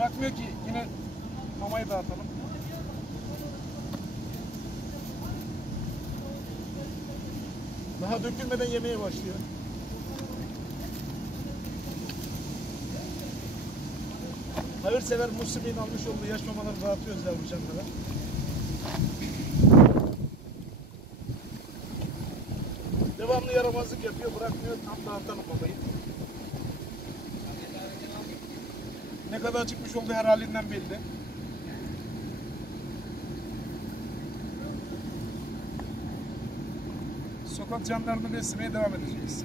Bırakmıyor ki. Yine mamayı dağıtalım. Daha dökülmeden yemeye başlıyor. Hayırsever Muhsin'in almış olduğu yaş mamaları dağıtıyoruz yavrucanlara. Devamlı yaramazlık yapıyor, bırakmıyor. Tam dağıtalım mamayı. Ne kadar çıkmış oldu her halinden belli. Sokak canlarını beslemeye devam edeceğiz.